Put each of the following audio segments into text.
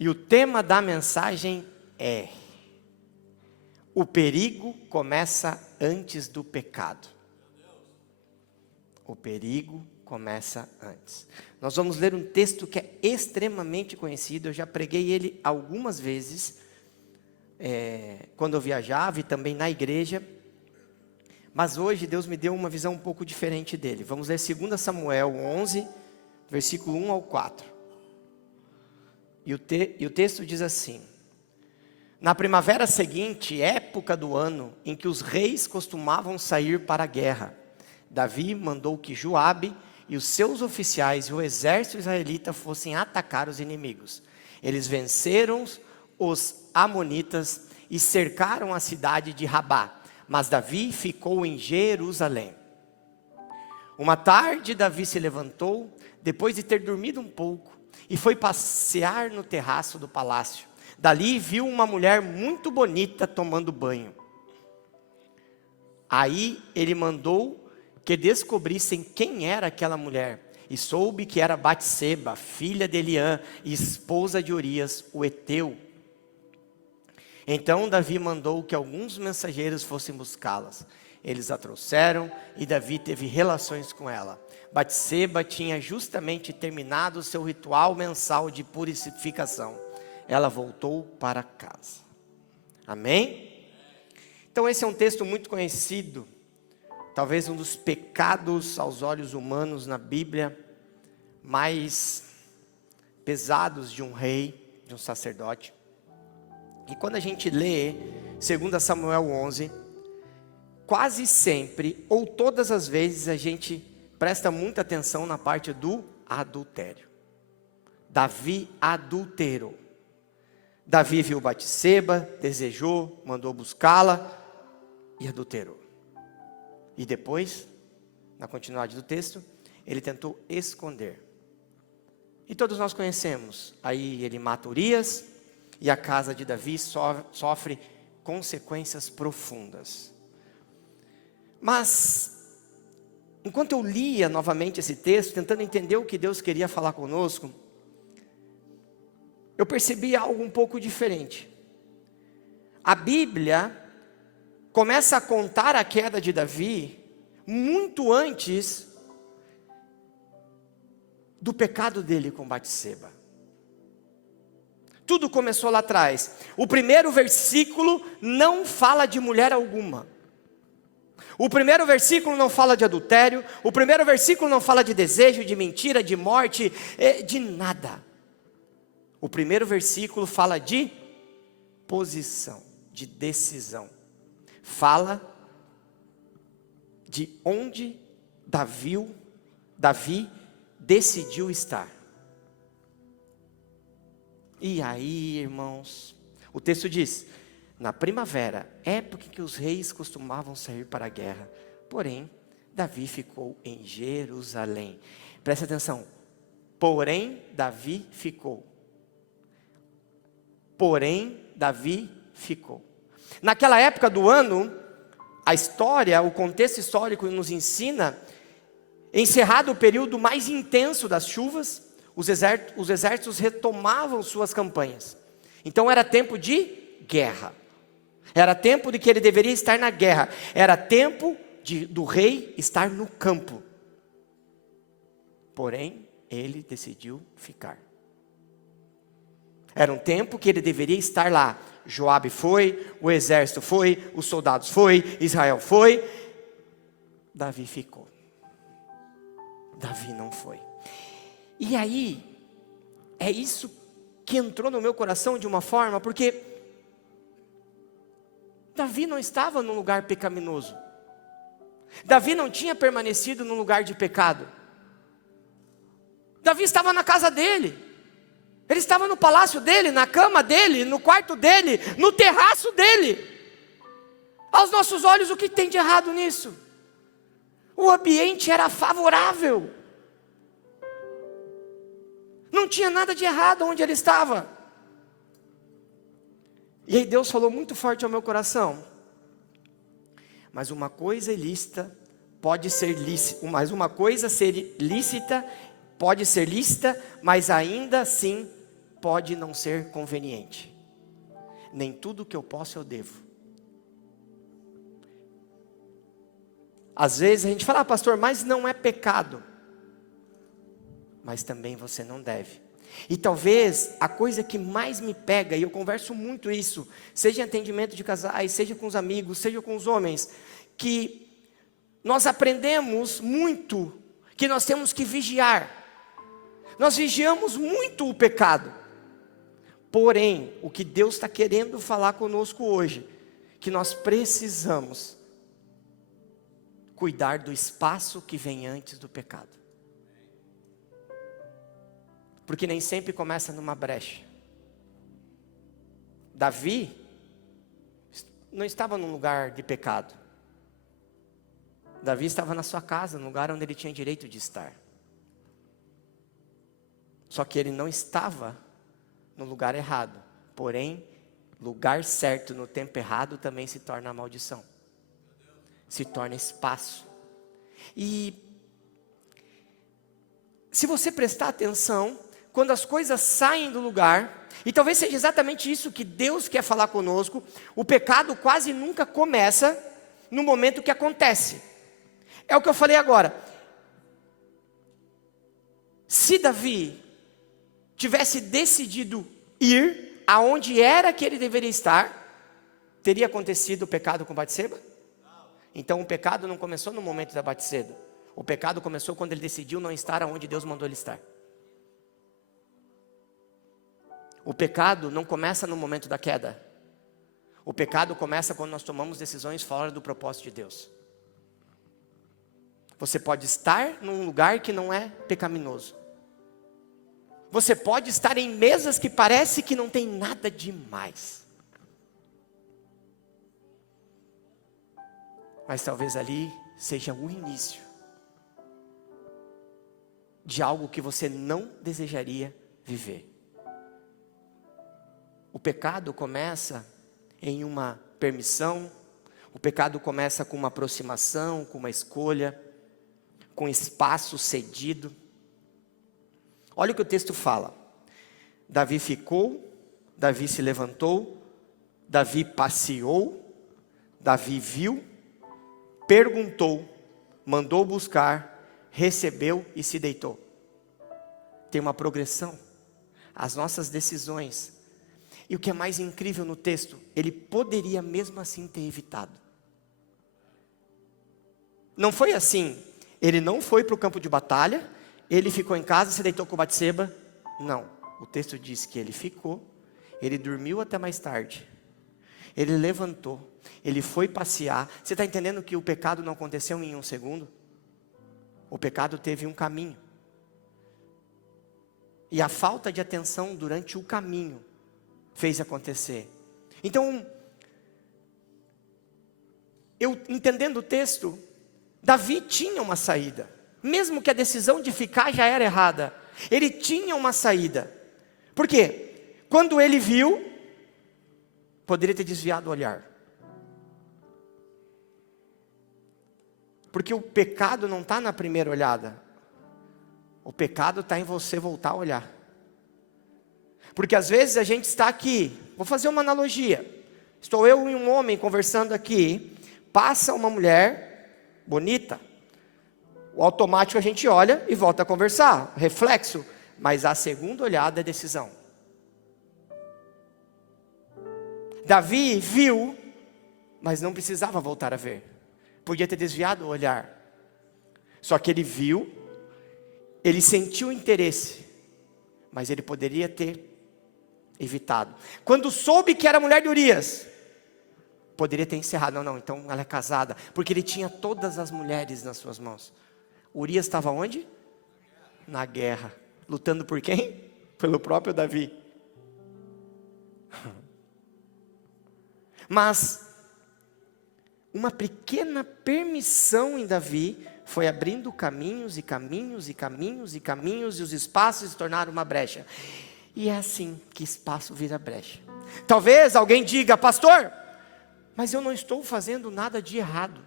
E o tema da mensagem é: o perigo começa antes do pecado. O perigo começa antes. Nós vamos ler um texto que é extremamente conhecido. Eu já preguei ele algumas vezes, quando eu viajava e também na igreja. Mas hoje Deus me deu uma visão um pouco diferente dele. Vamos ler 2 Samuel 11, versículo 1 ao 4. E o texto diz assim: na primavera seguinte, época do ano em que os reis costumavam sair para a guerra, Davi mandou que Joabe e os seus oficiais e o exército israelita fossem atacar os inimigos. Eles venceram os amonitas e cercaram a cidade de Rabá, mas Davi ficou em Jerusalém. Uma tarde Davi se levantou, depois de ter dormido um pouco, e foi passear no terraço do palácio. Dali viu uma mulher muito bonita tomando banho. Aí ele mandou que descobrissem quem era aquela mulher, e soube que era Batseba, filha de Eliã, esposa de Urias, o heteu. Então Davi mandou que alguns mensageiros fossem buscá-las. Eles a trouxeram e Davi teve relações com ela. Batseba tinha justamente terminado o seu ritual mensal de purificação. Ela voltou para casa. Amém? Então esse é um texto muito conhecido. Talvez um dos pecados aos olhos humanos na Bíblia mais pesados de um rei, de um sacerdote. E quando a gente lê 2 Samuel 11, quase sempre, ou todas as vezes, a gente presta muita atenção na parte do adultério. Davi adulterou. Davi viu Batseba, desejou, mandou buscá-la e adulterou. E depois, na continuidade do texto, ele tentou esconder. E todos nós conhecemos. Aí ele mata Urias e a casa de Davi sofre consequências profundas. Mas, enquanto eu lia novamente esse texto, tentando entender o que Deus queria falar conosco, eu percebi algo um pouco diferente. A Bíblia começa a contar a queda de Davi muito antes do pecado dele com Batseba. Tudo começou lá atrás. O primeiro versículo não fala de mulher alguma. O primeiro versículo não fala de adultério. O primeiro versículo não fala de desejo, de mentira, de morte, de nada. O primeiro versículo fala de posição, de decisão. Fala de onde Davi decidiu estar. E aí, irmãos, o texto diz: na primavera, época em que os reis costumavam sair para a guerra, porém, Davi ficou em Jerusalém. Presta atenção. Porém, Davi ficou. Porém, Davi ficou. Naquela época do ano, a história, o contexto histórico nos ensina, encerrado o período mais intenso das chuvas, os exércitos retomavam suas campanhas. Então era tempo de guerra. Era tempo de que ele deveria estar na guerra. Era tempo do rei estar no campo. Porém, ele decidiu ficar. Era um tempo que ele deveria estar lá. Joabe foi, o exército foi, os soldados foi, Israel foi. Davi ficou. Davi não foi. E aí, é isso que entrou no meu coração de uma forma, porque Davi não estava num lugar pecaminoso. Davi não tinha permanecido num lugar de pecado. Davi estava na casa dele. Ele estava no palácio dele, na cama dele, no quarto dele, no terraço dele. Aos nossos olhos, o que tem de errado nisso? O ambiente era favorável. Não tinha nada de errado onde ele estava. E aí Deus falou muito forte ao meu coração. Mas uma coisa ilícita pode ser lícita, mas uma coisa ser lícita pode ser lícita, mas ainda assim pode não ser conveniente. Nem tudo que eu posso eu devo. Às vezes a gente fala, pastor, mas não é pecado. Mas também você não deve. E talvez a coisa que mais me pega, e eu converso muito isso, seja em atendimento de casais, seja com os amigos, seja com os homens, que nós aprendemos muito que nós temos que vigiar. Nós vigiamos muito o pecado. Porém, o que Deus está querendo falar conosco hoje, que nós precisamos cuidar do espaço que vem antes do pecado. Porque nem sempre começa numa brecha. Davi não estava num lugar de pecado. Davi estava na sua casa, no lugar onde ele tinha direito de estar. Só que ele não estava no lugar errado. Porém, lugar certo no tempo errado também se torna maldição. Se torna espaço. E se você prestar atenção, quando as coisas saem do lugar, e talvez seja exatamente isso que Deus quer falar conosco, o pecado quase nunca começa no momento que acontece. É o que eu falei agora. Se Davi tivesse decidido ir aonde era que ele deveria estar, teria acontecido o pecado com Batseba? Então o pecado não começou no momento da Batseba. O pecado começou quando ele decidiu não estar aonde Deus mandou ele estar. O pecado não começa no momento da queda. O pecado começa quando nós tomamos decisões fora do propósito de Deus. Você pode estar num lugar que não é pecaminoso. Você pode estar em mesas que parece que não tem nada demais. Mas talvez ali seja o início de algo que você não desejaria viver. O pecado começa em uma permissão, o pecado começa com uma aproximação, com uma escolha, com espaço cedido. Olha o que o texto fala. Davi ficou, Davi se levantou, Davi passeou, Davi viu, perguntou, mandou buscar, recebeu e se deitou. Tem uma progressão. As nossas decisões. E o que é mais incrível no texto, ele poderia mesmo assim ter evitado. Não foi assim. Ele não foi para o campo de batalha, ele ficou em casa e se deitou com Batseba. Não, o texto diz que ele ficou, ele dormiu até mais tarde. Ele levantou, ele foi passear. Você está entendendo que o pecado não aconteceu em um segundo? O pecado teve um caminho. E a falta de atenção durante o caminho fez acontecer. Então, eu entendendo o texto, Davi tinha uma saída. Mesmo que a decisão de ficar já era errada, ele tinha uma saída. Por quê? Quando ele viu, poderia ter desviado o olhar. Porque o pecado não está na primeira olhada. O pecado está em você voltar a olhar. Porque às vezes a gente está aqui, vou fazer uma analogia. Estou eu e um homem conversando aqui, passa uma mulher bonita. O automático a gente olha e volta a conversar, reflexo. Mas a segunda olhada é decisão. Davi viu, mas não precisava voltar a ver. Podia ter desviado o olhar. Só que ele viu, ele sentiu interesse, mas ele poderia ter evitado. Quando soube que era mulher de Urias, poderia ter encerrado. Não, então ela é casada. Porque ele tinha todas as mulheres nas suas mãos. Urias estava onde? Na guerra. Lutando por quem? Pelo próprio Davi. Mas uma pequena permissão em Davi foi abrindo caminhos e caminhos e caminhos e caminhos, e os espaços se tornaram uma brecha. E é assim que espaço vira brecha. Talvez alguém diga, pastor, mas eu não estou fazendo nada de errado.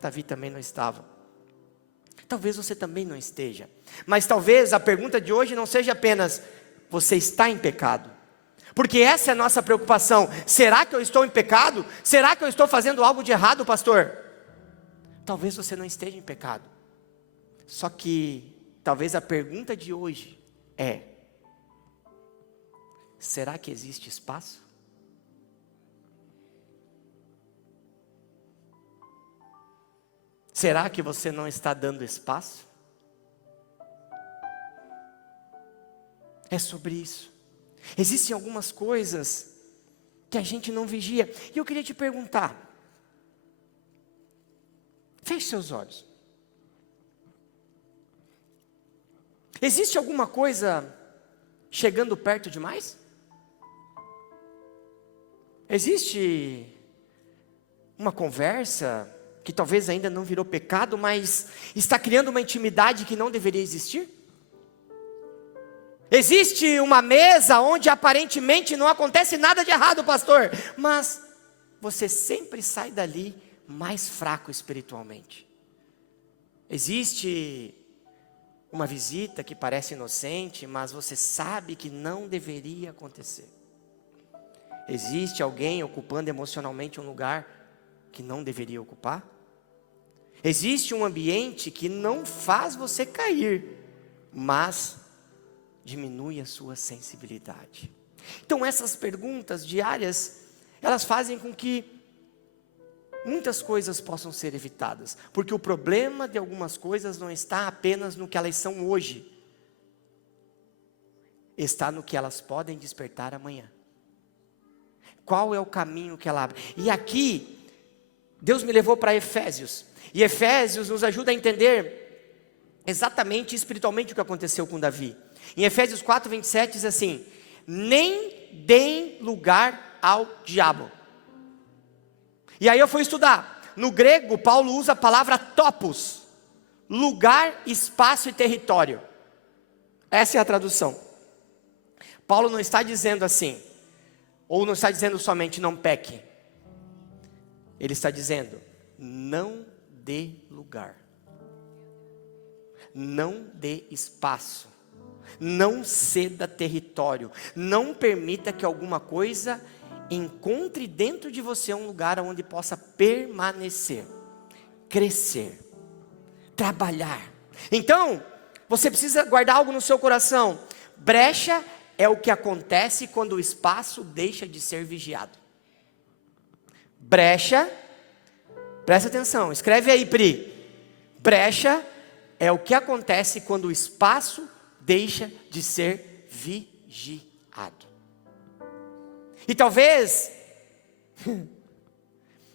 Davi também não estava. Talvez você também não esteja. Mas talvez a pergunta de hoje não seja apenas, você está em pecado. Porque essa é a nossa preocupação. Será que eu estou em pecado? Será que eu estou fazendo algo de errado, pastor? Talvez você não esteja em pecado. Só que, talvez a pergunta de hoje é: será que existe espaço? Será que você não está dando espaço? É sobre isso. Existem algumas coisas que a gente não vigia. E eu queria te perguntar. Feche seus olhos. Existe alguma coisa chegando perto demais? Existe uma conversa que talvez ainda não virou pecado, mas está criando uma intimidade que não deveria existir? Existe uma mesa onde aparentemente não acontece nada de errado, pastor, mas você sempre sai dali mais fraco espiritualmente. Existe uma visita que parece inocente, mas você sabe que não deveria acontecer. Existe alguém ocupando emocionalmente um lugar que não deveria ocupar? Existe um ambiente que não faz você cair, mas diminui a sua sensibilidade. Então essas perguntas diárias, elas fazem com que muitas coisas possam ser evitadas, porque o problema de algumas coisas não está apenas no que elas são hoje, está no que elas podem despertar amanhã. Qual é o caminho que ela abre? E aqui, Deus me levou para Efésios, e Efésios nos ajuda a entender exatamente espiritualmente o que aconteceu com Davi. Em Efésios 4:27 diz assim: nem deem lugar ao diabo. E aí eu fui estudar. No grego, Paulo usa a palavra topos, lugar, espaço e território. Essa é a tradução. Paulo não está dizendo assim, ou não está dizendo somente não peque. Ele está dizendo, não dê lugar. Não dê espaço. Não ceda território. Não permita que alguma coisa encontre dentro de você um lugar onde possa permanecer, crescer, trabalhar. Então, você precisa guardar algo no seu coração. Brecha é o que acontece quando o espaço deixa de ser vigiado. Brecha, presta atenção, escreve aí, Pri. Brecha é o que acontece quando o espaço deixa de ser vigiado. E talvez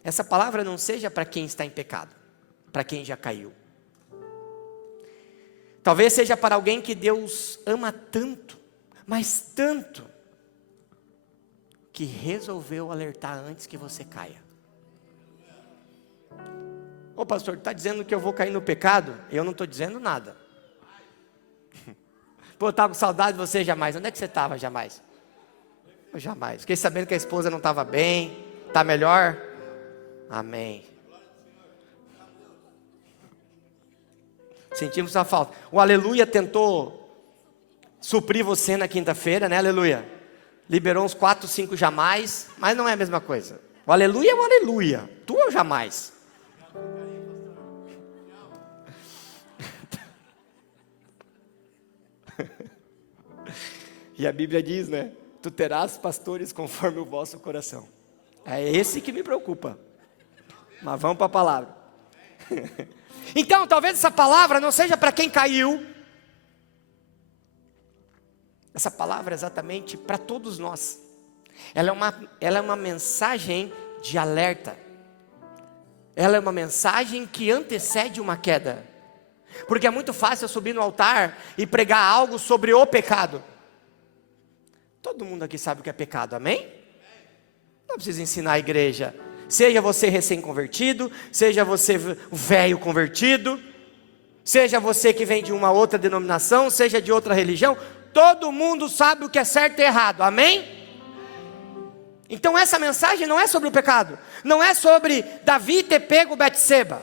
essa palavra não seja para quem está em pecado, para quem já caiu. Talvez seja para alguém que Deus ama tanto, mas tanto, que resolveu alertar antes que você caia. Ô pastor, está dizendo que eu vou cair no pecado? Eu não estou dizendo nada. Pô, eu estava com saudade de você, Jamais. Onde é que você estava, Jamais? Eu jamais. Fiquei sabendo que a esposa não estava bem. Está melhor? Amém. Sentimos a falta. O aleluia tentou suprir você na quinta-feira, né, aleluia? Liberou uns 4, 5 jamais, mas não é a mesma coisa. O aleluia é o aleluia. Tu é o jamais. E a Bíblia diz, né? Tu terás pastores conforme o vosso coração. É esse que me preocupa. Mas vamos para a palavra. Então, talvez essa palavra não seja para quem caiu. Essa palavra é exatamente para todos nós. Ela é uma mensagem de alerta. Ela é uma mensagem que antecede uma queda. Porque é muito fácil eu subir no altar e pregar algo sobre o pecado. Todo mundo aqui sabe o que é pecado, amém? Não precisa ensinar a igreja. Seja você recém-convertido, seja você velho convertido, seja você que vem de uma outra denominação, seja de outra religião, todo mundo sabe o que é certo e errado, amém? Então essa mensagem não é sobre o pecado, não é sobre Davi ter pego Betseba,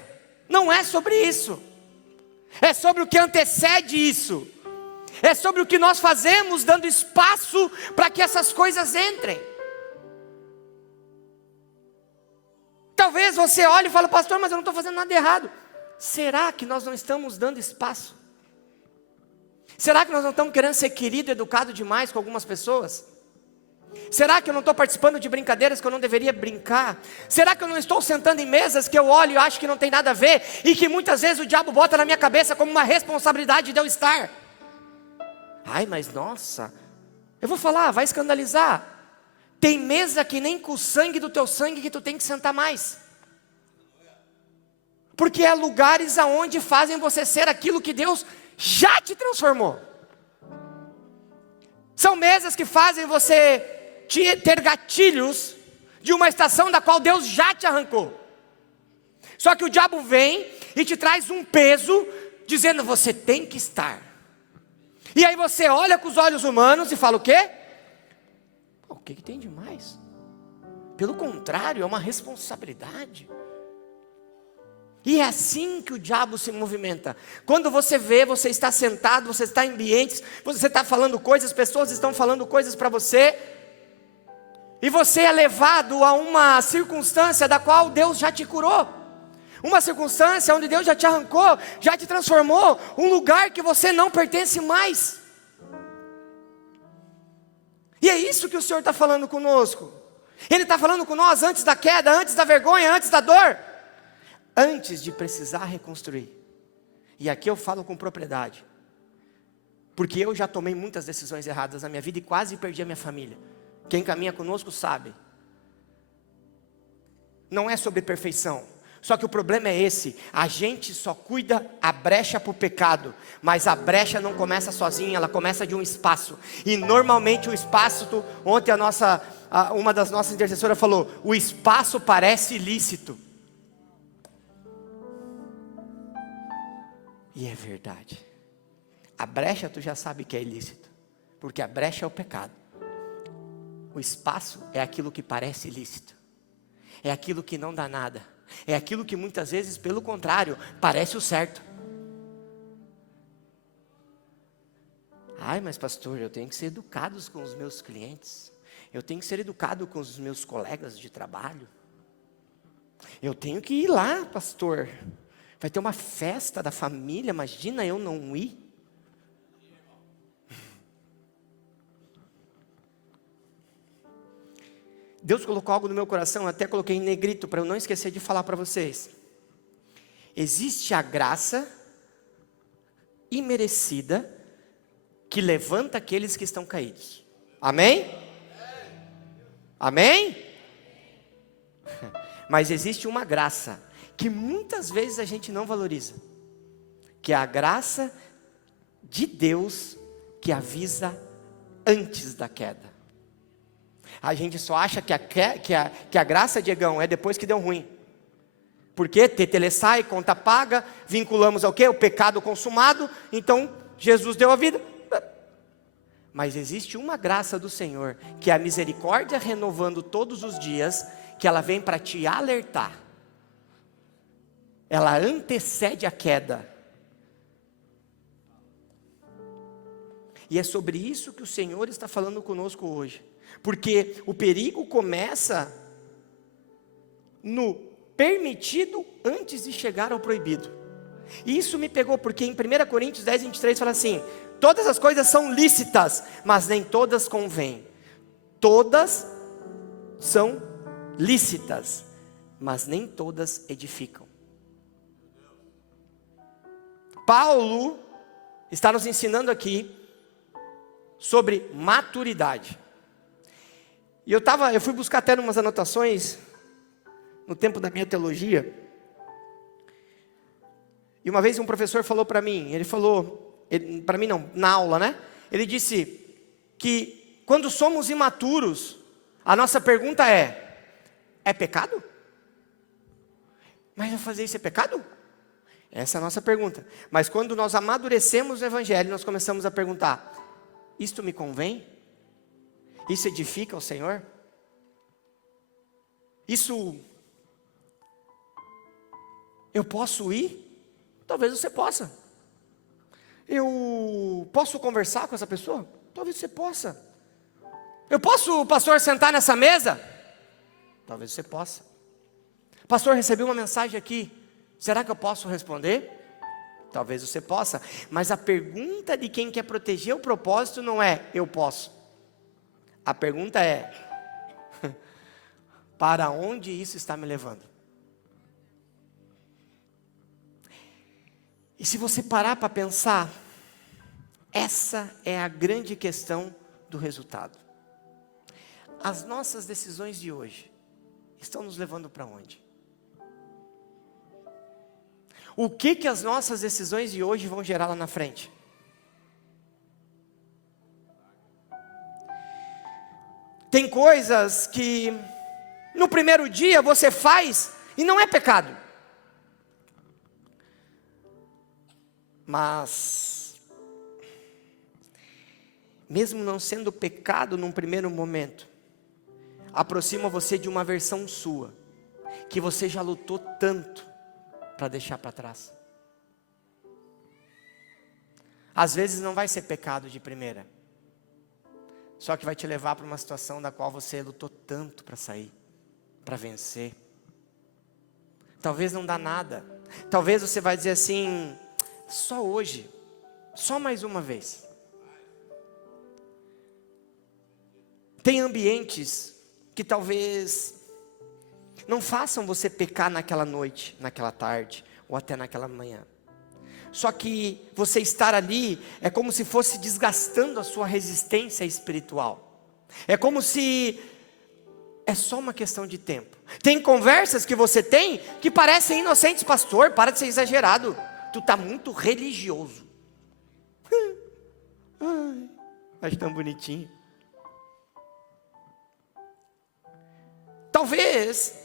não é sobre isso, é sobre o que antecede isso, é sobre o que nós fazemos, dando espaço para que essas coisas entrem. Talvez você olhe e fale, pastor, mas eu não estou fazendo nada errado. Será que nós não estamos dando espaço? Será que nós não estamos querendo ser querido e educado demais com algumas pessoas? Será que eu não estou participando de brincadeiras que eu não deveria brincar? Será que eu não estou sentando em mesas que eu olho e acho que não tem nada a ver, e que muitas vezes o diabo bota na minha cabeça como uma responsabilidade de eu estar? Ai, mas nossa, eu vou falar, vai escandalizar. Tem mesa que nem com o sangue do teu sangue que tu tem que sentar mais. Porque é lugares aonde fazem você ser aquilo que Deus já te transformou. São mesas que fazem você ter gatilhos de uma estação da qual Deus já te arrancou. Só que o diabo vem e te traz um peso, dizendo você tem que estar. E aí você olha com os olhos humanos e fala o quê? O que tem de mais? Pelo contrário, é uma responsabilidade. E é assim que o diabo se movimenta. Quando você vê, você está sentado, você está em ambientes, você está falando coisas, pessoas estão falando coisas para você, e você é levado a uma circunstância da qual Deus já te curou, uma circunstância onde Deus já te arrancou, já te transformou, um lugar que você não pertence mais. E é isso que o Senhor está falando conosco. Ele está falando com nós antes da queda, antes da vergonha, antes da dor, antes de precisar reconstruir. E aqui eu falo com propriedade, porque eu já tomei muitas decisões erradas na minha vida e quase perdi a minha família. Quem caminha conosco sabe. Não é sobre perfeição. Só que o problema é esse: a gente só cuida a brecha para o pecado, mas a brecha não começa sozinha, ela começa de um espaço. E normalmente o espaço, ontem uma das nossas intercessoras falou, o espaço parece ilícito. E é verdade. A brecha tu já sabe que é ilícito, porque a brecha é o pecado. O espaço é aquilo que parece ilícito, é aquilo que não dá nada, é aquilo que muitas vezes, pelo contrário, parece o certo. Ai, mas pastor, eu tenho que ser educado com os meus clientes, eu tenho que ser educado com os meus colegas de trabalho, eu tenho que ir lá, pastor, vai ter uma festa da família, imagina eu não ir? Deus colocou algo no meu coração, até coloquei em negrito para eu não esquecer de falar para vocês. Existe a graça imerecida que levanta aqueles que estão caídos. Amém? Amém? Mas existe uma graça que muitas vezes a gente não valoriza, que é a graça de Deus que avisa antes da queda. A gente só acha que a graça, Diegão, é depois que deu ruim. Porque tetelessai, conta paga, vinculamos ao quê? O pecado consumado, então Jesus deu a vida. Mas existe uma graça do Senhor, que é a misericórdia renovando todos os dias, que ela vem para te alertar. Ela antecede a queda. E é sobre isso que o Senhor está falando conosco hoje. Porque o perigo começa no permitido antes de chegar ao proibido. E isso me pegou porque em 1 Coríntios 10, 23 fala assim: todas as coisas são lícitas, mas nem todas convêm. Todas são lícitas, mas nem todas edificam. Paulo está nos ensinando aqui sobre maturidade. E eu fui buscar até umas anotações no tempo da minha teologia. E uma vez um professor falou para mim, para mim não, na aula, né? Ele disse que quando somos imaturos, a nossa pergunta é pecado? Mas eu fazer isso é pecado? Essa é a nossa pergunta. Mas quando nós amadurecemos o Evangelho, nós começamos a perguntar: isto me convém? Isso edifica o Senhor? Isso eu posso ir? Talvez você possa. Eu posso conversar com essa pessoa? Talvez você possa. Eu posso, pastor, sentar nessa mesa? Talvez você possa. Pastor, recebi uma mensagem aqui. Será que eu posso responder? Talvez você possa. Mas a pergunta de quem quer proteger o propósito não é eu posso. A pergunta é para onde isso está me levando? E se você parar para pensar, essa é a grande questão do resultado. As nossas decisões de hoje estão nos levando para onde? O que as nossas decisões de hoje vão gerar lá na frente? Tem coisas que no primeiro dia você faz e não é pecado. Mas, mesmo não sendo pecado num primeiro momento, aproxima você de uma versão sua, que você já lutou tanto para deixar para trás. Às vezes não vai ser pecado de primeira, só que vai te levar para uma situação da qual você lutou tanto para sair, para vencer. Talvez não dá nada, talvez você vai dizer assim, só hoje, só mais uma vez. Tem ambientes que talvez não façam você pecar naquela noite, naquela tarde, ou até naquela manhã. Só que você estar ali é como se fosse desgastando a sua resistência espiritual. É como se é só uma questão de tempo. Tem conversas que você tem que parecem inocentes, pastor, para de ser exagerado. Tu está muito religioso. Ai, acho tão bonitinho. Talvez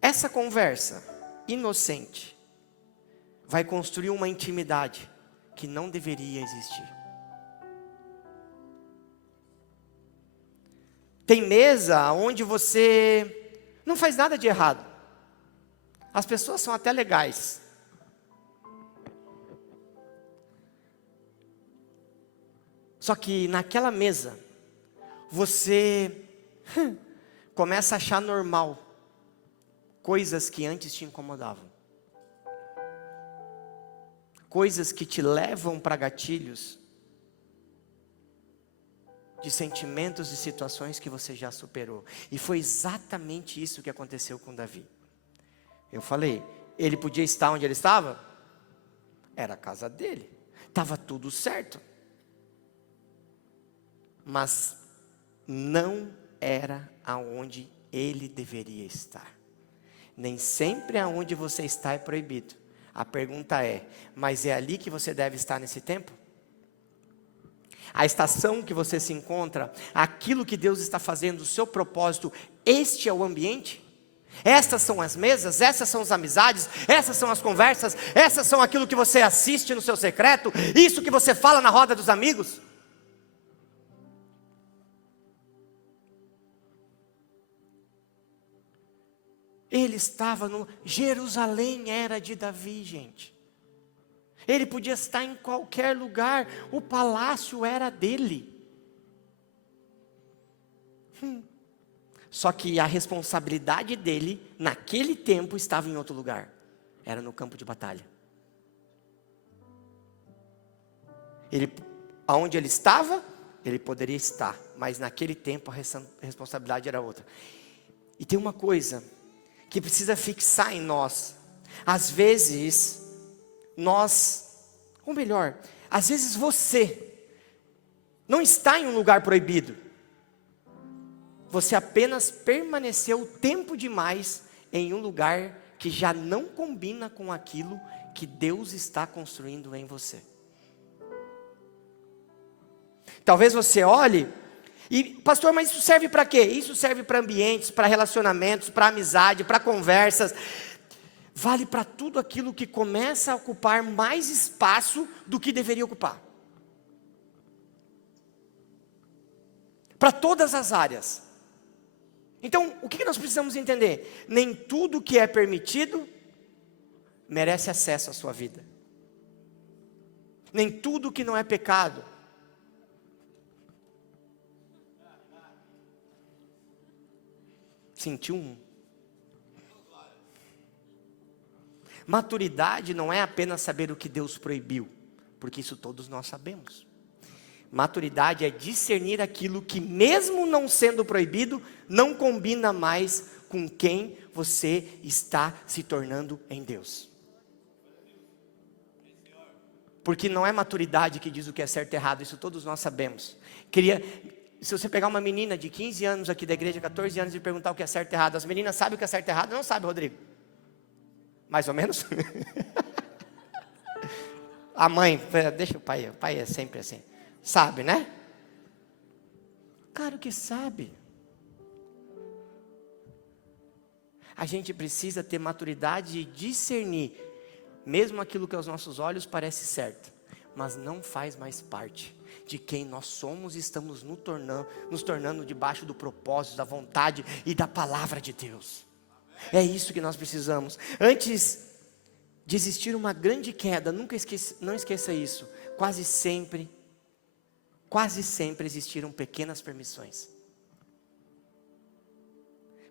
essa conversa inocente vai construir uma intimidade que não deveria existir. Tem mesa onde você não faz nada de errado. As pessoas são até legais. Só que naquela mesa, você começa a achar normal coisas que antes te incomodavam. Coisas que te levam para gatilhos de sentimentos e situações que você já superou. E foi exatamente isso que aconteceu com Davi. Eu falei, ele podia estar onde ele estava? Era a casa dele, estava tudo certo. Mas não era aonde ele deveria estar. Nem sempre aonde você está é proibido. A pergunta é, mas é ali que você deve estar nesse tempo? A estação que você se encontra, aquilo que Deus está fazendo, o seu propósito, este é o ambiente? Essas são as mesas, essas são as amizades, essas são as conversas, essas são aquilo que você assiste no seu secreto, isso que você fala na roda dos amigos? Ele estava no... Jerusalém era de Davi, gente. Ele podia estar em qualquer lugar, o palácio era dele. Só que a responsabilidade dele, naquele tempo, estava em outro lugar. Era no campo de batalha. Aonde ele estava, ele poderia estar. Mas naquele tempo, a responsabilidade era outra. E tem uma coisa que precisa fixar em nós. Às vezes, ou melhor, às vezes você não está em um lugar proibido. Você apenas permaneceu tempo demais em um lugar que já não combina com aquilo que Deus está construindo em você. Talvez você olhe e, pastor, mas isso serve para quê? Isso serve para ambientes, para relacionamentos, para amizade, para conversas. Vale para tudo aquilo que começa a ocupar mais espaço do que deveria ocupar. Para todas as áreas. Então, o que nós precisamos entender? Nem tudo que é permitido merece acesso à sua vida. Nem tudo que não é pecado. Sentiu um. Maturidade não é apenas saber o que Deus proibiu, porque isso todos nós sabemos. Maturidade é discernir aquilo que, mesmo não sendo proibido, não combina mais com quem você está se tornando em Deus. Porque não é maturidade que diz o que é certo e errado, isso todos nós sabemos. Se você pegar uma menina de 15 anos aqui da igreja, 14 anos, e perguntar o que é certo e errado, as meninas sabem o que é certo e errado? Não sabem, Rodrigo? Mais ou menos? A mãe, deixa o pai é sempre assim. Sabe, né? Claro que sabe. A gente precisa ter maturidade e discernir, mesmo aquilo que aos nossos olhos parece certo, mas não faz mais parte de quem nós somos e estamos nos tornando debaixo do propósito, da vontade e da palavra de Deus. É isso que nós precisamos. Antes de existir uma grande queda, não esqueça isso, quase sempre existiram pequenas permissões.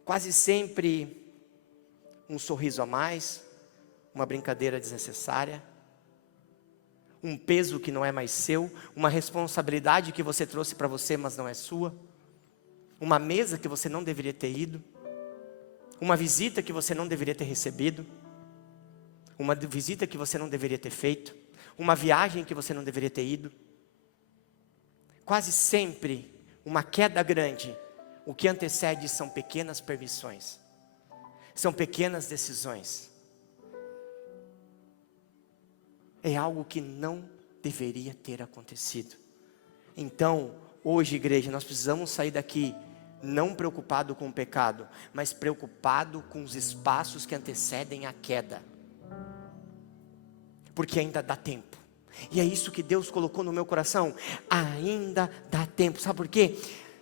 Quase sempre um sorriso a mais, uma brincadeira desnecessária, um peso que não é mais seu, uma responsabilidade que você trouxe para você, mas não é sua, uma mesa que você não deveria ter ido, uma visita que você não deveria ter recebido, uma visita que você não deveria ter feito, uma viagem que você não deveria ter ido. Quase sempre, uma queda grande, o que antecede são pequenas permissões, são pequenas decisões. É algo que não deveria ter acontecido. Então, hoje, igreja, nós precisamos sair daqui não preocupado com o pecado, mas preocupado com os espaços que antecedem a queda. Porque ainda dá tempo. E é isso que Deus colocou no meu coração. Ainda dá tempo. Sabe por quê?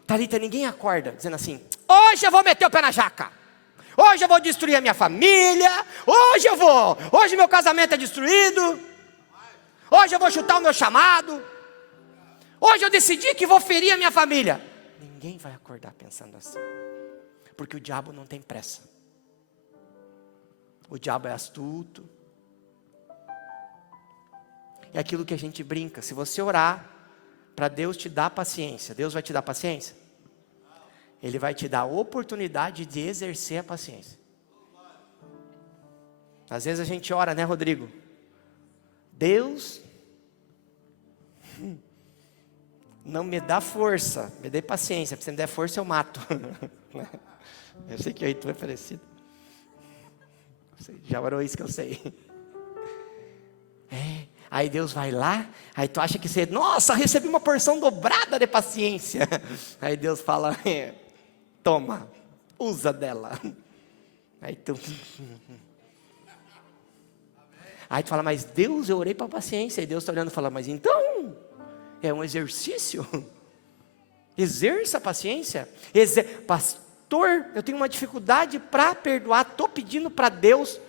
Thalita, ninguém acorda dizendo assim: hoje eu vou meter o pé na jaca. Hoje eu vou destruir a minha família. Hoje meu casamento é destruído. Hoje eu vou chutar o meu chamado. Hoje eu decidi que vou ferir a minha família. Ninguém vai acordar pensando assim. Porque o diabo não tem pressa. O diabo é astuto. É aquilo que a gente brinca. Se você orar para Deus te dar paciência, Deus vai te dar paciência? Ele vai te dar a oportunidade de exercer a paciência. Às vezes a gente ora, né, Rodrigo? Deus, não me dá força, me dê paciência. Se você me der força, eu mato. Eu sei que aí tu é parecido. Já orou isso que eu sei. Aí Deus vai lá, aí tu acha que você, nossa, recebi uma porção dobrada de paciência. Aí Deus fala, toma, usa dela. Aí tu fala, mas Deus, eu orei para paciência. E Deus está olhando e fala, mas então, é um exercício. Exerça a paciência. Pastor, eu tenho uma dificuldade para perdoar, estou pedindo para Deus.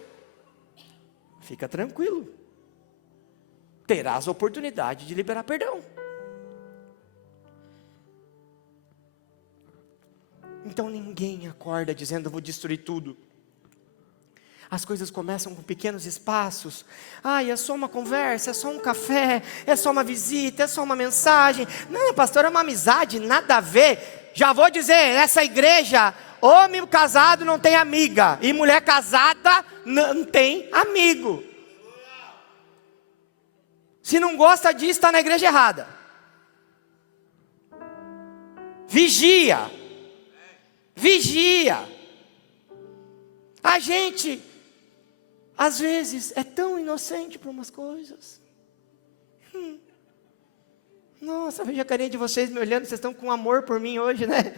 Fica tranquilo. Terás a oportunidade de liberar perdão. Então ninguém acorda dizendo, eu vou destruir tudo. As coisas começam com pequenos espaços. É só uma conversa, é só um café, é só uma visita, é só uma mensagem. Não, pastor, é uma amizade, nada a ver. Já vou dizer, essa igreja, homem casado não tem amiga, e mulher casada não tem amigo. Se não gosta disso, está na igreja errada. Vigia. A gente, às vezes, é tão inocente para umas coisas. Nossa, veja a carinha de vocês me olhando, vocês estão com amor por mim hoje, né?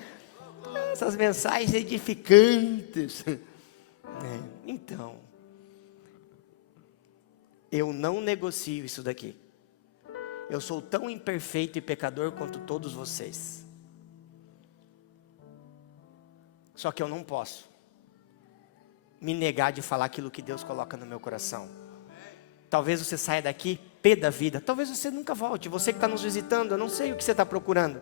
Essas mensagens edificantes. Então, eu não negocio isso daqui. Eu sou tão imperfeito e pecador quanto todos vocês. Só que eu não posso me negar de falar aquilo que Deus coloca no meu coração. Talvez você saia daqui pé da vida. Talvez você nunca volte, você que está nos visitando, eu não sei o que você está procurando.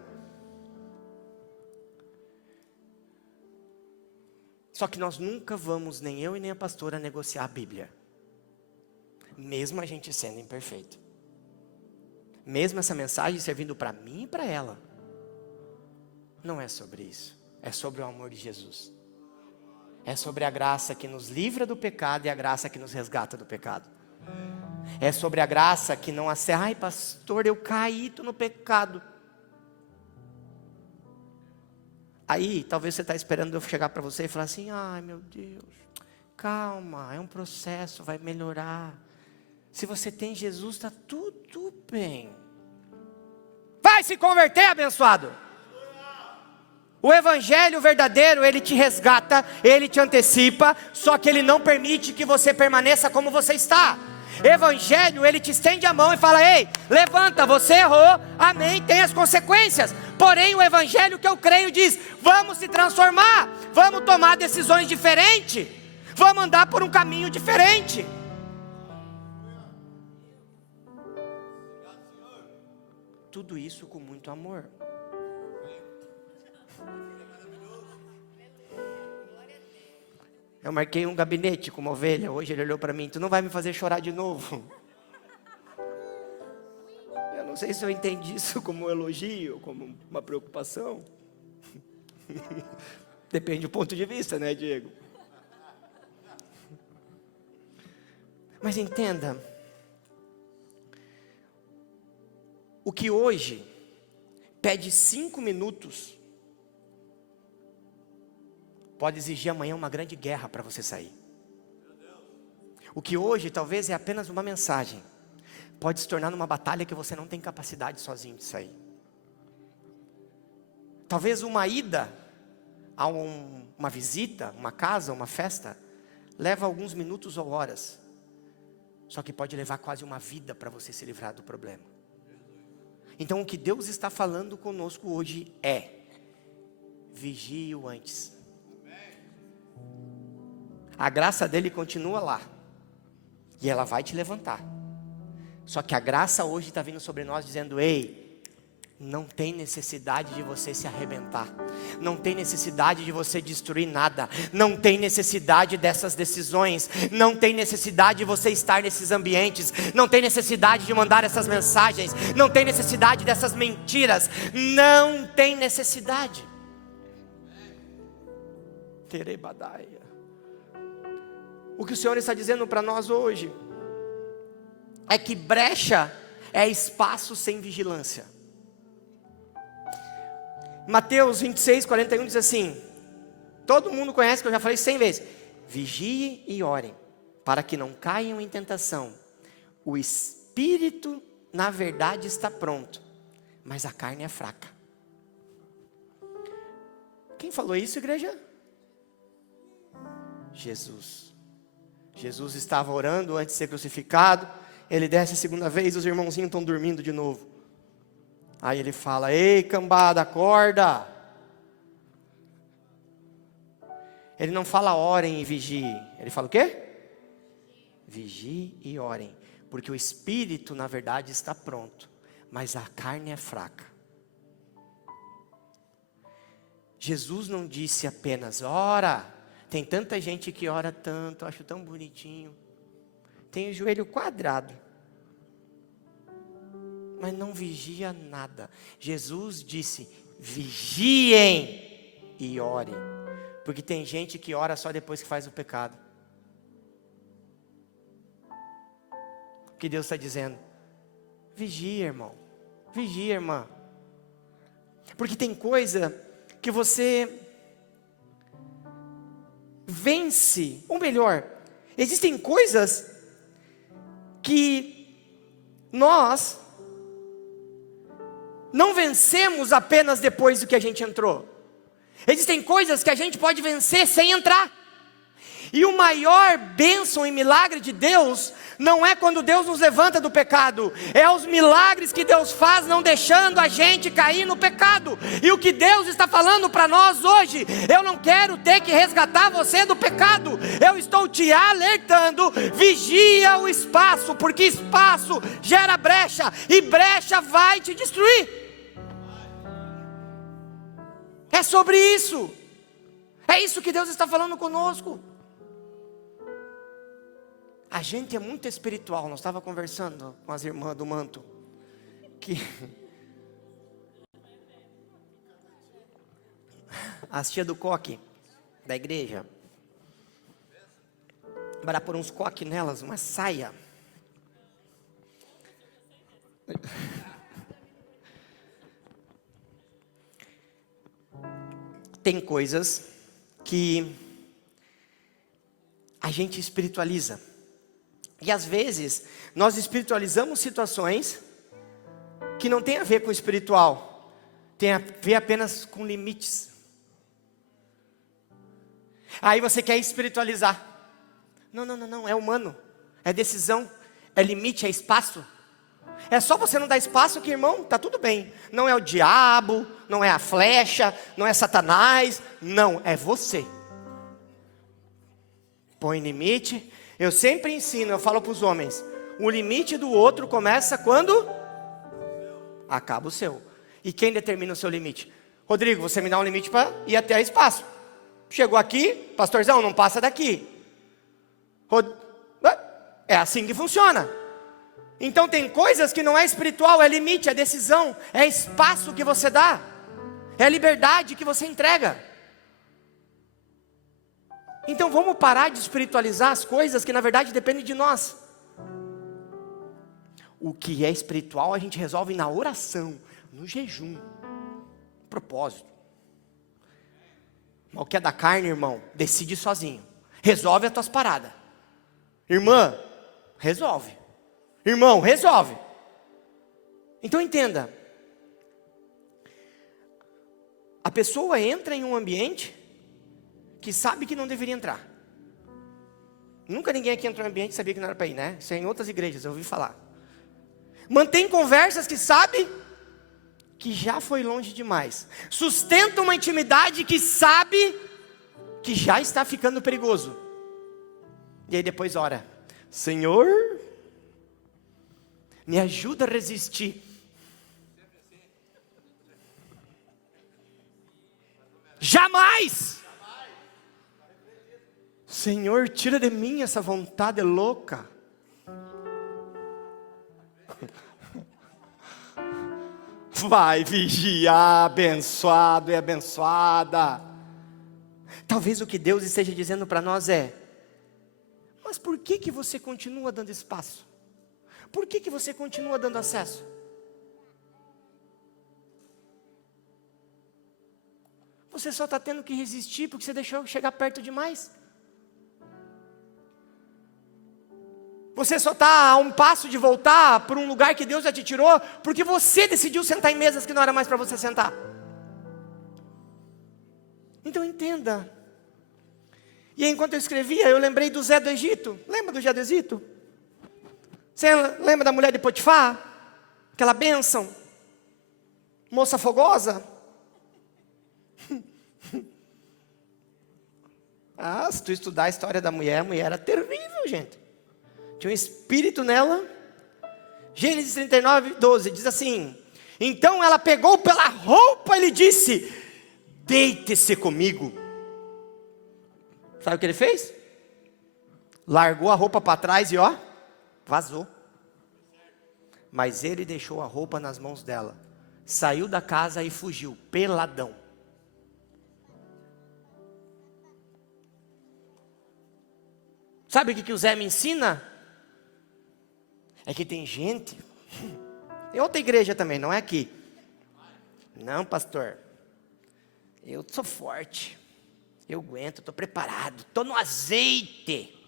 Só que nós nunca vamos, nem eu e nem a pastora, negociar a Bíblia. Mesmo a gente sendo imperfeito. Mesmo essa mensagem servindo para mim e para ela. Não é sobre isso. É sobre o amor de Jesus. É sobre a graça que nos livra do pecado e a graça que nos resgata do pecado. É sobre a graça que não acerra. Ai, pastor, eu caí no pecado. Aí, talvez você está esperando eu chegar para você e falar assim: ai meu Deus, calma, é um processo, vai melhorar. Se você tem Jesus, está tudo bem. Vai se converter, abençoado. O evangelho verdadeiro, ele te resgata, ele te antecipa, só que ele não permite que você permaneça como você está. Evangelho, ele te estende a mão e fala: ei, levanta, você errou, amém, tem as consequências. Porém o evangelho que eu creio diz: vamos se transformar, vamos tomar decisões diferentes, vamos andar por um caminho diferente. Tudo isso com muito amor. Eu marquei um gabinete com uma ovelha. Hoje ele olhou para mim: tu não vai me fazer chorar de novo? Eu não sei se eu entendi isso como um elogio, como uma preocupação. Depende do ponto de vista, né, Diego? Mas entenda, o que hoje pede 5 minutos, pode exigir amanhã uma grande guerra para você sair. O que hoje talvez é apenas uma mensagem, pode se tornar numa batalha que você não tem capacidade sozinho de sair. Talvez uma ida a uma visita, uma casa, uma festa, leva alguns minutos ou horas. Só que pode levar quase uma vida para você se livrar do problema. Então o que Deus está falando conosco hoje é: vigie o antes. A graça dele continua lá. E ela vai te levantar. Só que a graça hoje está vindo sobre nós dizendo: ei, não tem necessidade de você se arrebentar. Não tem necessidade de você destruir nada. Não tem necessidade dessas decisões. Não tem necessidade de você estar nesses ambientes. Não tem necessidade de mandar essas mensagens. Não tem necessidade dessas mentiras. Não tem necessidade. Terebadaia. O que o Senhor está dizendo para nós hoje é que brecha é espaço sem vigilância. Mateus 26, 41 diz assim, todo mundo conhece, que eu já falei 100 vezes: vigiem e orem, para que não caiam em tentação. O espírito, na verdade, está pronto, mas a carne é fraca. Quem falou isso, igreja? Jesus. Jesus estava orando antes de ser crucificado. Ele desce a segunda vez, os irmãozinhos estão dormindo de novo. Aí ele fala: ei, cambada, acorda. Ele não fala orem e vigiem. Ele fala o quê? Vigiem e orem. Porque o espírito, na verdade, está pronto, mas a carne é fraca. Jesus não disse apenas: ora. Tem tanta gente que ora tanto, eu acho tão bonitinho. Tem o joelho quadrado, mas não vigia nada. Jesus disse: vigiem e orem. Porque tem gente que ora só depois que faz o pecado. O que Deus está dizendo? Vigia, irmão. Vigia, irmã. Porque tem coisa que você vence, ou melhor, existem coisas que nós não vencemos apenas depois do que a gente entrou. Existem coisas que a gente pode vencer sem entrar. E o maior bênção e milagre de Deus, não é quando Deus nos levanta do pecado, é os milagres que Deus faz não deixando a gente cair no pecado. E o que Deus está falando para nós hoje, eu não quero ter que resgatar você do pecado, eu estou te alertando, vigia o espaço, porque espaço gera brecha, e brecha vai te destruir. É sobre isso, é isso que Deus está falando conosco. A gente é muito espiritual. Nós estávamos conversando com as irmãs do manto, que as tia do coque da igreja, para pôr uns coque nelas, uma saia. Tem coisas que a gente espiritualiza. E às vezes, nós espiritualizamos situações que não tem a ver com o espiritual, tem a ver apenas com limites. Aí você quer espiritualizar. Não, é humano, é decisão, é limite, é espaço. É só você não dar espaço que, irmão, está tudo bem. Não é o diabo, não é a flecha, não é Satanás, não, é você. Põe limite. Eu sempre ensino, eu falo para os homens, o limite do outro começa quando acaba o seu. E quem determina o seu limite? Rodrigo, você me dá um limite para ir até espaço. Chegou aqui, pastorzão, não passa daqui. É assim que funciona. Então tem coisas que não é espiritual, é limite, é decisão, é espaço que você dá, é liberdade que você entrega. Então vamos parar de espiritualizar as coisas que na verdade dependem de nós. O que é espiritual a gente resolve na oração, no jejum, propósito. O que é da carne, irmão, decide sozinho. Resolve as tuas paradas. Irmã, resolve. Irmão, resolve. Então entenda. A pessoa entra em um ambiente que sabe que não deveria entrar. Nunca ninguém aqui entrou em um ambiente e sabia que não era para ir, né? Isso é em outras igrejas, eu ouvi falar. Mantém conversas que sabe que já foi longe demais. Sustenta uma intimidade que sabe que já está ficando perigoso. E aí depois ora: Senhor, me ajuda a resistir. Jamais! Senhor, tira de mim essa vontade louca. Vai vigiar, abençoado e abençoada. Talvez o que Deus esteja dizendo para nós é: mas por que você continua dando espaço? Por que você continua dando acesso? Você só está tendo que resistir porque você deixou chegar perto demais. Você só está a um passo de voltar para um lugar que Deus já te tirou, porque você decidiu sentar em mesas que não era mais para você sentar. Então entenda. E aí, enquanto eu escrevia, eu lembrei do Zé do Egito. Lembra do Zé do Egito? Você lembra da mulher de Potifar? Aquela bênção? Moça fogosa? Ah, se tu estudar a história da mulher, a mulher era terrível, gente. Tinha um espírito nela. Gênesis 39, 12, diz assim: então ela pegou pela roupa e lhe disse: deite-se comigo. Sabe o que ele fez? Largou a roupa para trás e vazou. Mas ele deixou a roupa nas mãos dela, saiu da casa e fugiu, peladão. Sabe o que o Zé me ensina? É que tem gente, em outra igreja também, não é aqui. Não, pastor, eu sou forte, eu aguento, estou preparado, estou no azeite.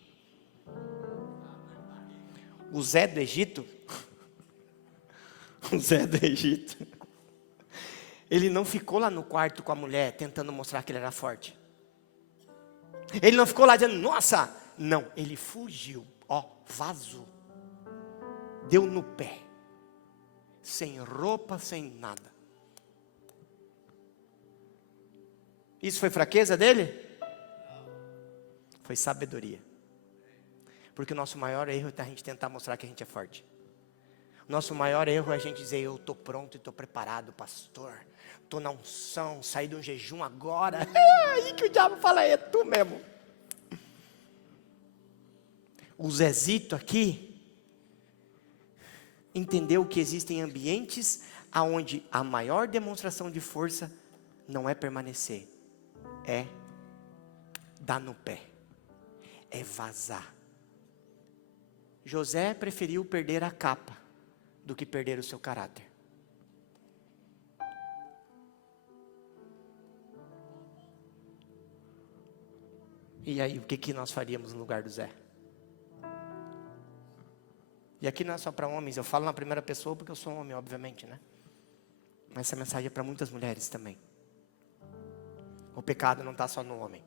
O Zé do Egito, ele não ficou lá no quarto com a mulher tentando mostrar que ele era forte. Ele não ficou lá dizendo, nossa, não, ele fugiu, vazou, deu no pé, sem roupa, sem nada. Isso foi fraqueza dele? Foi sabedoria. Porque o nosso maior erro é a gente tentar mostrar que a gente é forte. O nosso maior erro é a gente dizer, eu estou pronto e estou preparado, pastor. Estou na unção, saí de um jejum agora. É aí que o diabo fala, é tu mesmo. O Zezito aqui entendeu que existem ambientes onde a maior demonstração de força não é permanecer, é dar no pé, é vazar. José preferiu perder a capa do que perder o seu caráter. E aí, o que nós faríamos no lugar do Zé? E aqui não é só para homens, eu falo na primeira pessoa porque eu sou homem, obviamente, né? Mas essa mensagem é para muitas mulheres também. O pecado não está só no homem.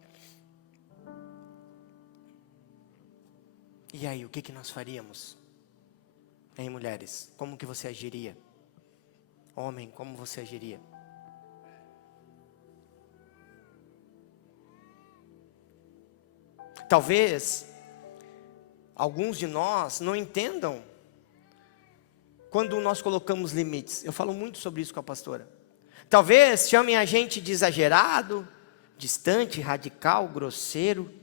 E aí, o que nós faríamos? Hein, mulheres? Como que você agiria? Homem, como você agiria? Talvez alguns de nós não entendam quando nós colocamos limites. Eu falo muito sobre isso com a pastora. Talvez chamem a gente de exagerado, distante, radical, grosseiro.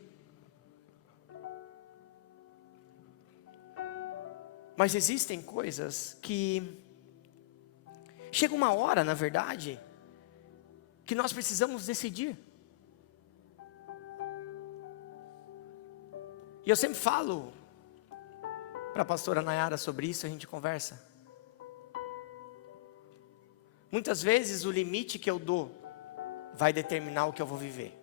Mas existem coisas que chega uma hora, na verdade, que nós precisamos decidir. E eu sempre falo para a pastora Nayara sobre isso, a gente conversa. Muitas vezes o limite que eu dou vai determinar o que eu vou viver.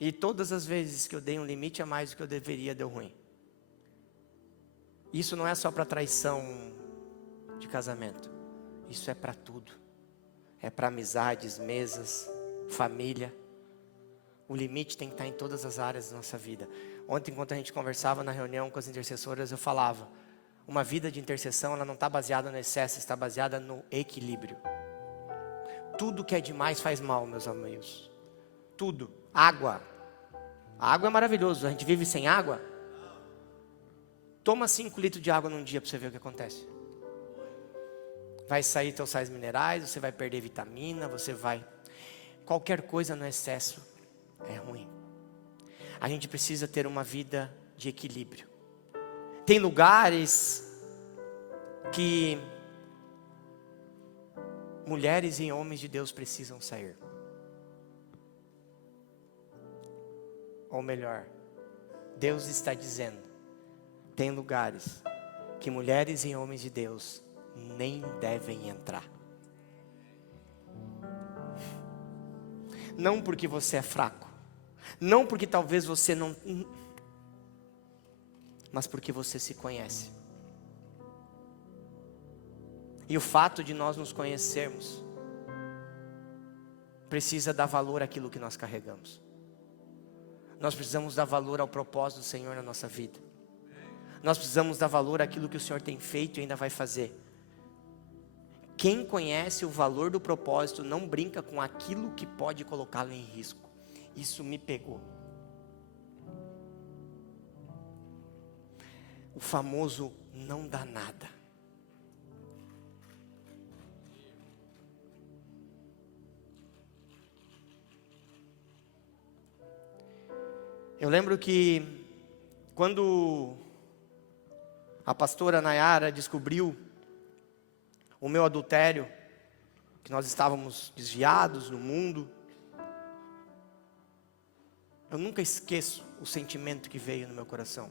E todas as vezes que eu dei um limite a mais do que eu deveria, deu ruim. Isso não é só para traição de casamento. Isso é para tudo. É para amizades, mesas, família. O limite tem que estar em todas as áreas da nossa vida. Ontem, enquanto a gente conversava na reunião com as intercessoras, eu falava, uma vida de intercessão, ela não está baseada no excesso, está baseada no equilíbrio. Tudo que é demais faz mal, meus amigos. Tudo. Água. A água é maravilhoso, a gente vive sem água. Toma 5 litros de água num dia para você ver o que acontece. Vai sair teus sais minerais, você vai perder vitamina, você vai... Qualquer coisa no excesso é ruim. A gente precisa ter uma vida de equilíbrio. Tem lugares que mulheres e homens de Deus precisam sair. Ou melhor, Deus está dizendo, tem lugares que mulheres e homens de Deus nem devem entrar. Não porque você é fraco, não porque talvez você não, mas porque você se conhece. E o fato de nós nos conhecermos precisa dar valor àquilo que nós carregamos. Nós precisamos dar valor ao propósito do Senhor na nossa vida. Nós precisamos dar valor àquilo que o Senhor tem feito e ainda vai fazer. Quem conhece o valor do propósito não brinca com aquilo que pode colocá-lo em risco. Isso me pegou. O famoso não dá nada. Eu lembro que quando a pastora Nayara descobriu o meu adultério, que nós estávamos desviados no mundo, eu nunca esqueço o sentimento que veio no meu coração.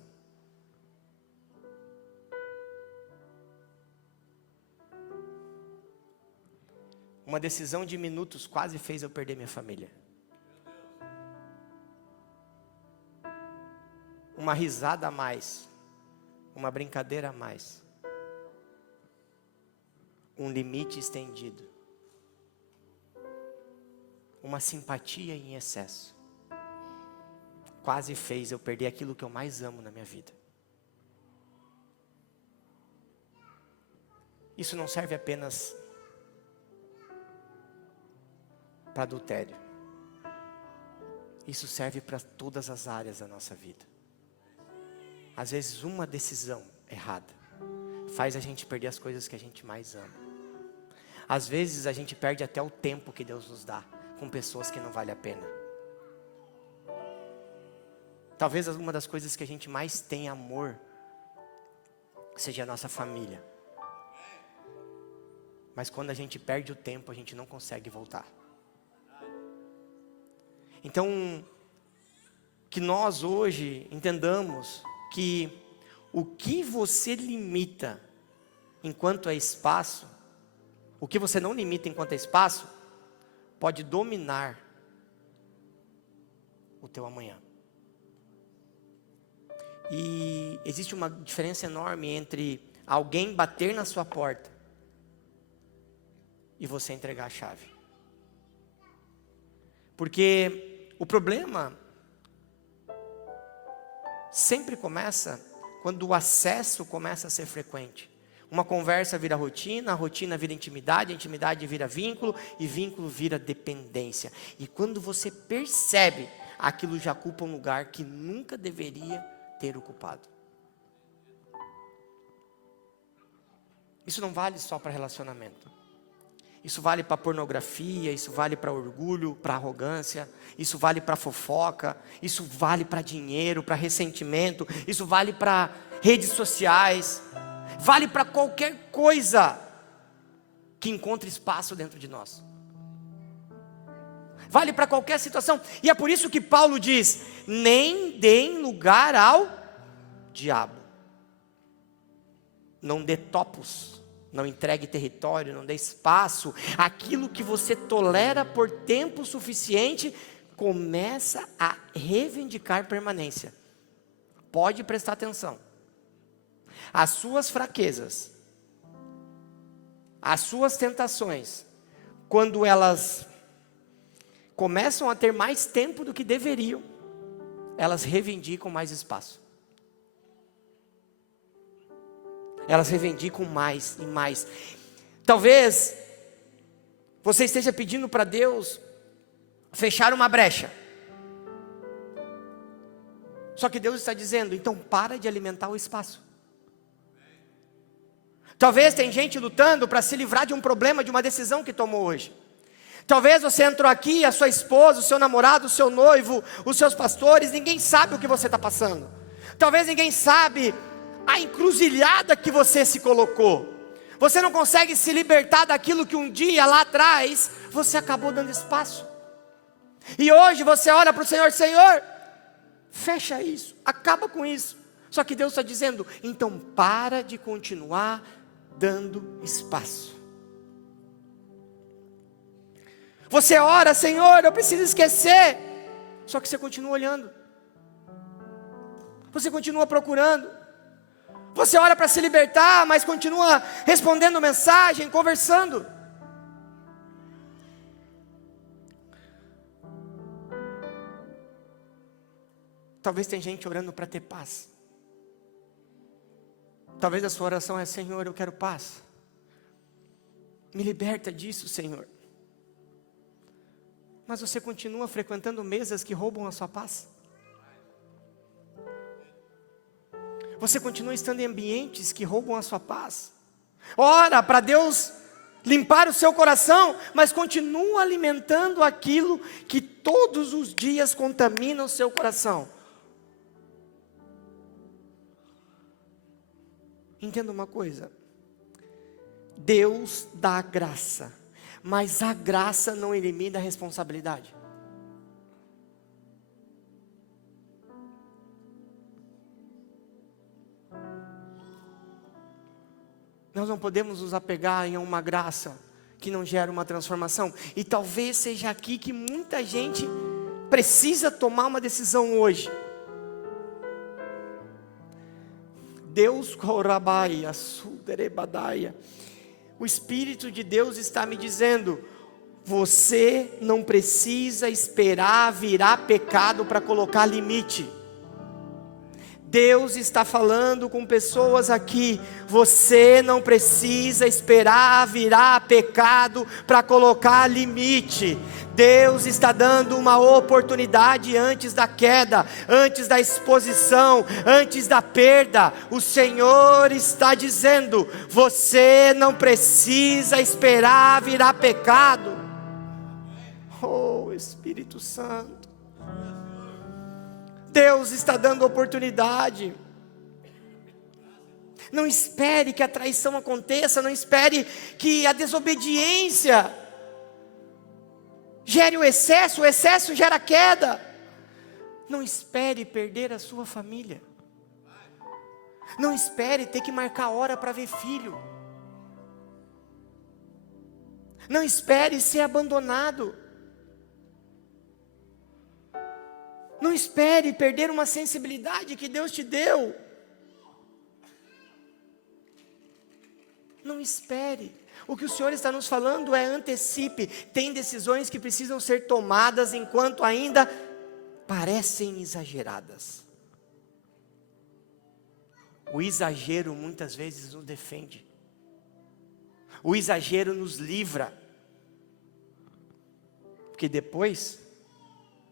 Uma decisão de minutos quase fez eu perder minha família. Uma risada a mais, uma brincadeira a mais, um limite estendido. uma simpatia em excesso quase fez eu perder aquilo que eu mais amo na minha vida. Isso não serve apenas para adultério. Isso serve para todas as áreas da nossa vida. Às vezes uma decisão errada faz a gente perder as coisas que a gente mais ama. Às vezes a gente perde até o tempo que Deus nos dá com pessoas que não vale a pena. Talvez uma das coisas que a gente mais tem amor seja a nossa família. Mas quando a gente perde o tempo, a gente não consegue voltar. Então, que nós hoje entendamos que o que você limita enquanto é espaço, o que você não limita enquanto é espaço, pode dominar o teu amanhã. E existe uma diferença enorme entre alguém bater na sua porta e você entregar a chave. Porque o problema sempre começa quando o acesso começa a ser frequente. Uma conversa vira rotina, a rotina vira intimidade, a intimidade vira vínculo, e vínculo vira dependência. E quando você percebe, aquilo já ocupa um lugar que nunca deveria ter ocupado. Isso não vale só para relacionamento. Isso vale para pornografia, isso vale para orgulho, para arrogância, isso vale para fofoca, isso vale para dinheiro, para ressentimento, isso vale para redes sociais, vale para qualquer coisa que encontre espaço dentro de nós. Vale para qualquer situação. E é por isso que Paulo diz: nem deem lugar ao diabo. Não dê topos, não entregue território, não dê espaço. Aquilo que você tolera por tempo suficiente começa a reivindicar permanência. Pode prestar atenção. As suas fraquezas, as suas tentações, quando elas começam a ter mais tempo do que deveriam, elas reivindicam mais espaço. Elas reivindicam mais e mais. Talvez você esteja pedindo para Deus fechar uma brecha. Só que Deus está dizendo: então para de alimentar o espaço. Talvez tem gente lutando para se livrar de um problema, de uma decisão que tomou hoje. Talvez você entrou aqui, a sua esposa, o seu namorado, o seu noivo, os seus pastores, ninguém sabe o que você está passando. Talvez ninguém sabe a encruzilhada que você se colocou. Você não consegue se libertar daquilo que um dia lá atrás você acabou dando espaço. E hoje você olha para o Senhor: Senhor, fecha isso, acaba com isso. Só que Deus está dizendo: então para de continuar dando espaço. Você ora: Senhor, eu preciso esquecer. Só que você continua olhando. Você continua procurando. Você ora para se libertar, mas continua respondendo mensagem, conversando. Talvez tem gente orando para ter paz. Talvez a sua oração é: Senhor, eu quero paz. Me liberta disso, Senhor. Mas você continua frequentando mesas que roubam a sua paz. Você continua estando em ambientes que roubam a sua paz. Ora para Deus limpar o seu coração, mas continua alimentando aquilo que todos os dias contamina o seu coração. Entenda uma coisa: Deus dá graça, mas a graça não elimina a responsabilidade. Nós não podemos nos apegar em uma graça que não gera uma transformação. E talvez seja aqui que muita gente precisa tomar uma decisão hoje. Deus, o Espírito de Deus está me dizendo: Você não precisa esperar virar pecado para colocar limite. Deus está falando com pessoas aqui. Você não precisa esperar virar pecado para colocar limite. Deus está dando uma oportunidade antes da queda, antes da exposição, antes da perda. O Senhor está dizendo: você não precisa esperar virar pecado. Oh, Espírito Santo. Deus está dando oportunidade. Não espere que a traição aconteça, não espere que a desobediência gere o excesso gera queda. Não espere perder a sua família. Não espere ter que marcar hora para ver filho. Não espere ser abandonado. Não espere perder uma sensibilidade que Deus te deu. Não espere. O que o Senhor está nos falando é: antecipe. Tem decisões que precisam ser tomadas enquanto ainda parecem exageradas. O exagero muitas vezes nos defende. O exagero nos livra. Porque depois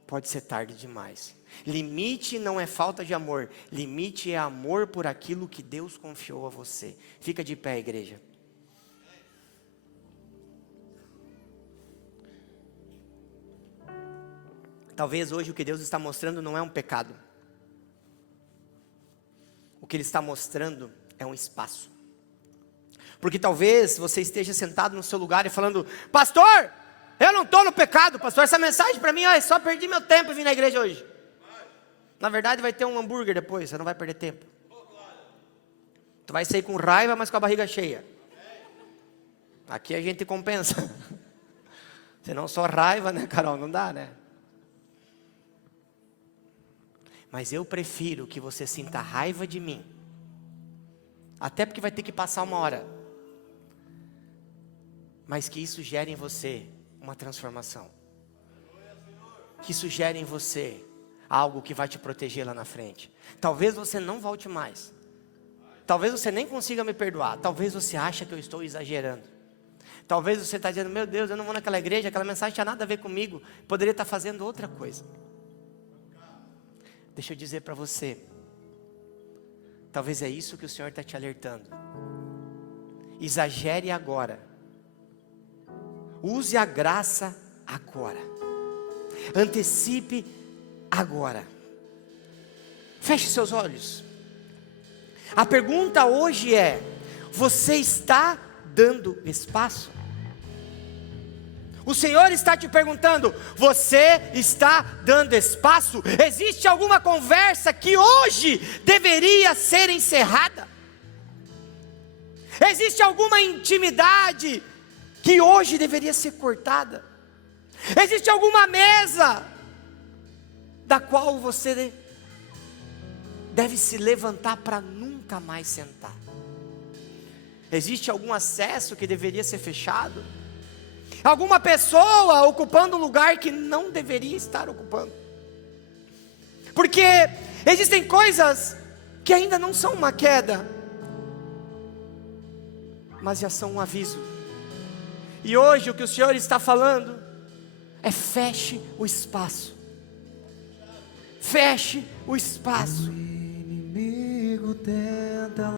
pode ser tarde demais. Limite não é falta de amor. Limite é amor por aquilo que Deus confiou a você. Fica de pé, igreja. Talvez hoje o que Deus está mostrando não é um pecado. O que Ele está mostrando é um espaço. Porque talvez você esteja sentado no seu lugar e falando: pastor, eu não estou no pecado, pastor. Essa mensagem para mim, eu só perdi meu tempo e vim na igreja hoje. Na verdade vai ter um hambúrguer depois, você não vai perder tempo. Tu vai sair com raiva, mas com a barriga cheia. Aqui a gente compensa. Senão só raiva, né, Carol? Não dá, né? Mas eu prefiro que você sinta raiva de mim. Até porque vai ter que passar uma hora. Mas que isso gere em você uma transformação. Que isso gere em você algo que vai te proteger lá na frente. Talvez você não volte mais. Talvez você nem consiga me perdoar. Talvez você ache que eu estou exagerando. Talvez você está dizendo: meu Deus, eu não vou naquela igreja, aquela mensagem não tinha nada a ver comigo. Poderia estar fazendo outra coisa. Deixa eu dizer para você. Talvez é isso que o Senhor está te alertando. Exagere agora. Use a graça agora. Antecipe agora. Feche seus olhos. A pergunta hoje é: você está dando espaço? O Senhor está te perguntando: você está dando espaço? Existe alguma conversa que hoje deveria ser encerrada? Existe alguma intimidade que hoje deveria ser cortada? Existe alguma mesa da qual você deve se levantar para nunca mais sentar? Existe algum acesso que deveria ser fechado? Alguma pessoa ocupando um lugar que não deveria estar ocupando? Porque existem coisas que ainda não são uma queda, mas já são um aviso. E hoje o que o Senhor está falando é: feche o espaço. Feche o espaço. O inimigo tenta